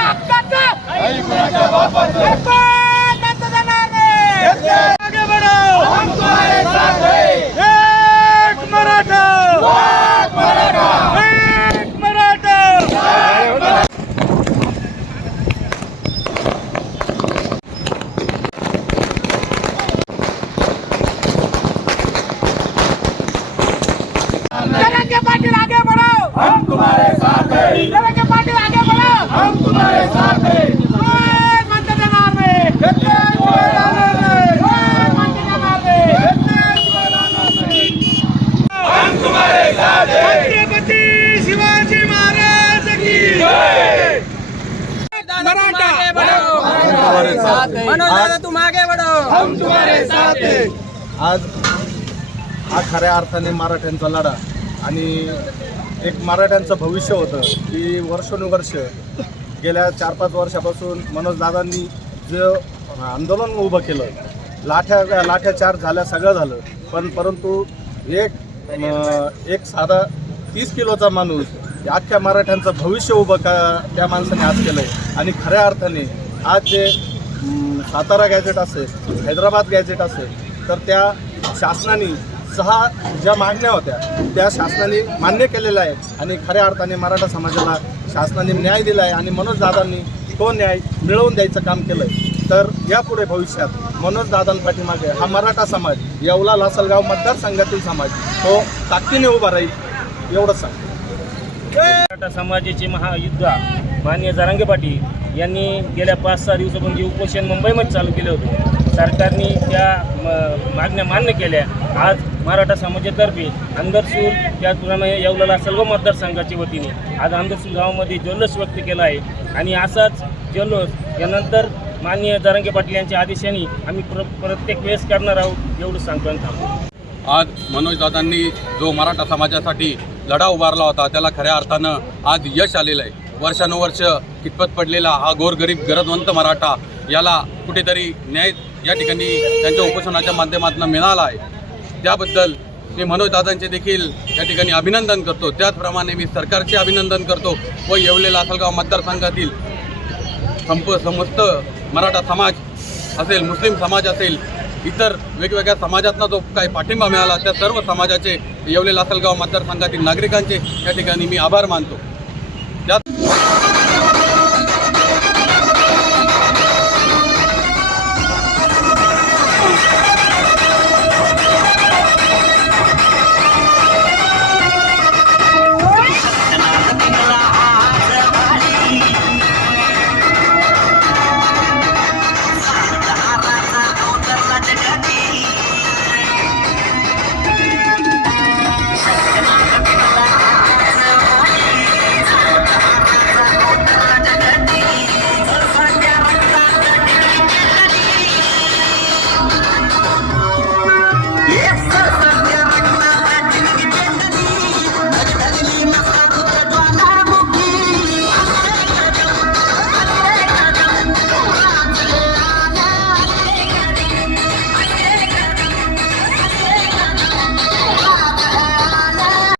हक्काचं. आज हा खऱ्या अर्थाने मराठ्यांचा लढा आणि एक मराठ्यांचं भविष्य होतं की वर्षानुवर्ष गेल्या चार पाच वर्षापासून मनोजदादांनी जे आंदोलन उभं केलं लाठ्या लाठ्या चार झाल्या सगळं झालं. पण परंतु एक एक साधा तीस किलोचा माणूस अख्ख्या मराठ्यांचं भविष्य उभं का त्या माणसाने आज केलं आहे आणि खऱ्या अर्थाने आज जे सातारा गॅजेट असेल हैदराबाद गॅजेट असेल तर त्या शासनाने सहा ज्या मागण्या होत्या त्या शासनाने मान्य केलेल्या आहेत. आणि खऱ्या अर्थाने मराठा समाजाला शासनाने न्याय दिला आहे आणि मनोज दादांनी तो न्याय मिळवून द्यायचं काम केलं आहे तर यापुढे भविष्यात मनोज दादांपाठीमागे हा मराठा समाज येवला लासलगाव मतदारसंघातील समाज तो ताकदीने उभा राहील एवढंच सांग मराठा समाजाचे महायुद्ध माननीय जरांगे पाटील यांनी गेल्या पाच सहा दिवसापासून जे उपोषण मुंबईमध्ये चालू केलं होतं सरकारने त्या म- मागण्या मान्य केल्या. आज मराठा समाजातर्फे अंदरसूल त्याचप्रमाणे येवलेला सर्व मतदारसंघाच्या वतीने आज अंदरसूल गावामध्ये जल्लोष व्यक्त केला आहे. आणि असाच जल्लोष यानंतर माननीय जरांगे पाटील यांच्या आदेशाने आम्ही प्र प्रत्येक वेळेस करणार आहोत एवढं सांगतो आणि थांबतो आज मनोजदादांनी जो मराठा समाजासाठी लढा उभारला होता त्याला खऱ्या अर्थानं आज यश आलेलं आहे. वर्षानुवर्ष कितपत पडलेला हा गोरगरीब गरजवंत मराठा याला कुठेतरी न्याय या ठिकाणी त्यांच्या उपोषणाच्या माध्यमातून मिळाला आहे. त्याबद्दल मी मनोजदादांचे देखील या ठिकाणी अभिनंदन करतो. त्याचप्रमाणे मी सरकारचे अभिनंदन करतो व येवले लासलगाव मतदारसंघातील संप समस्त मराठा समाज असेल मुस्लिम समाज असेल इतर वेगवेगळ्या समाजातनं जो काही पाठिंबा मिळाला त्या सर्व समाजाचे येवले लासलगाव मतदारसंघातील नागरिकांचे या ठिकाणी मी आभार मानतो.